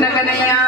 கனகனையா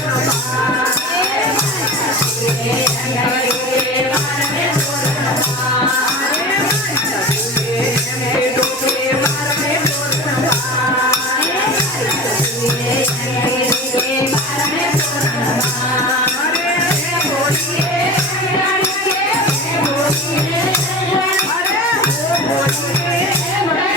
Yeah.